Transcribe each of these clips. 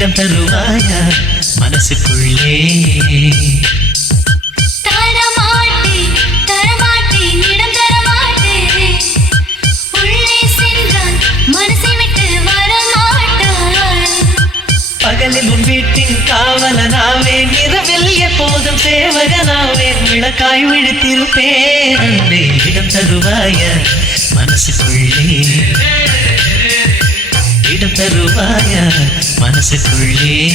இடம் தருவாயா? மனசுக்குள்ளே. பகலில் உன் வீட்டின் காவலனாவேன் இரவில் எப்போதும் சேவகனாவேன் விளக்காய் விழித்திருப்பேன். அன்பே இடம் தருவாயா? மனசுக்குள்ளே. தருவாயா? மனசுக்குள்ளே.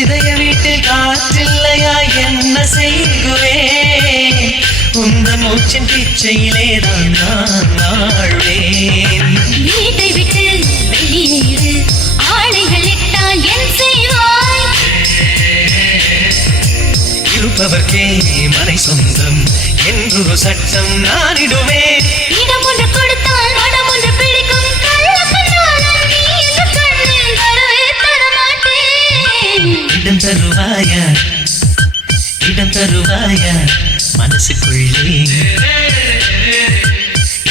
இதய வீட்டில் காற்றில்லையா என்ன செய்குவேன் உந்த மூச்சின் பிச்சையிலே தான் நான் வாழ்வேன் வீட்டை விட்டு வெளியேறு ஆடைகள் இட்டால் என் செய்வாய். இருப்பவர்க்கே மனை சொந்தம் என்றொரு சட்டம் நானிடுவேன் இடம் ஒன்று தருவாயா. இடம் தருவாயா. மனசுக்குள்ளே.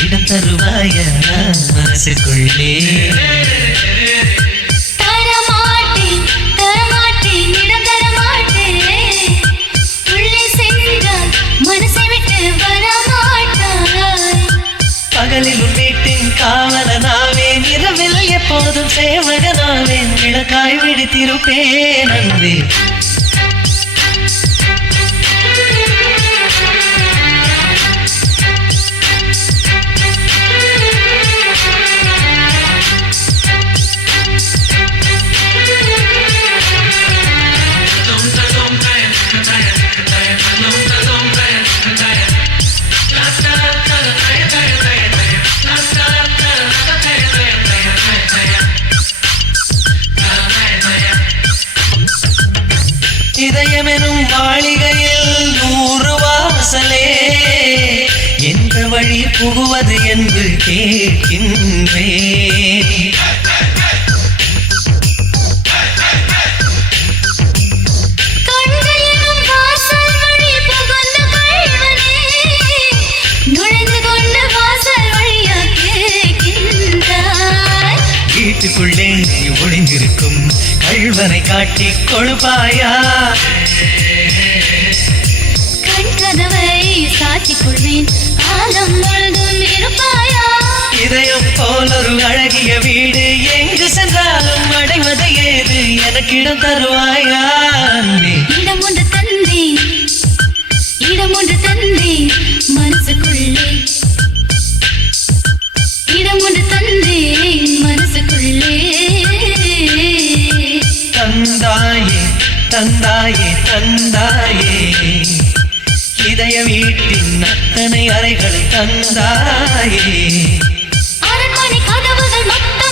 இடம் தருவாயா. மனசுக்குள்ளே. பகலில் உன் வீட்டின் காவலனாவேன். இரவில் எப்போதும் சேவகனாவேன். விளக்காய் வெடித்திருப்பேன் அன்பே. மாளிகையில் நூறு வாசலே. எந்த வழி புகுவது என்று கேட்கின்றேன் வீட்டுக்குள்ளே ஒளிந்திருக்கும் கள்வனை காட்டி கொழுப்பாயா? காலம் முழுதும் இருப்பாயா? இதயம் போல் ஒரு அழகிய வீடு எங்கு சென்றாலும் அடைவது ஏது எனக்கிடம் தருவாயா? இடம் ஒன்று தந்தேன் இடம் ஒன்று தந்தேன் மனசுக்குள்ளே. இடம் ஒன்று தந்தேன் மனசுக்குள்ளே. தந்தாயே தந்தாயே தந்தாயே. இதய வீட்டின் அத்தனை அறைகளை தந்தாயே. அரண்மனை கதவுகள் மொத்தம்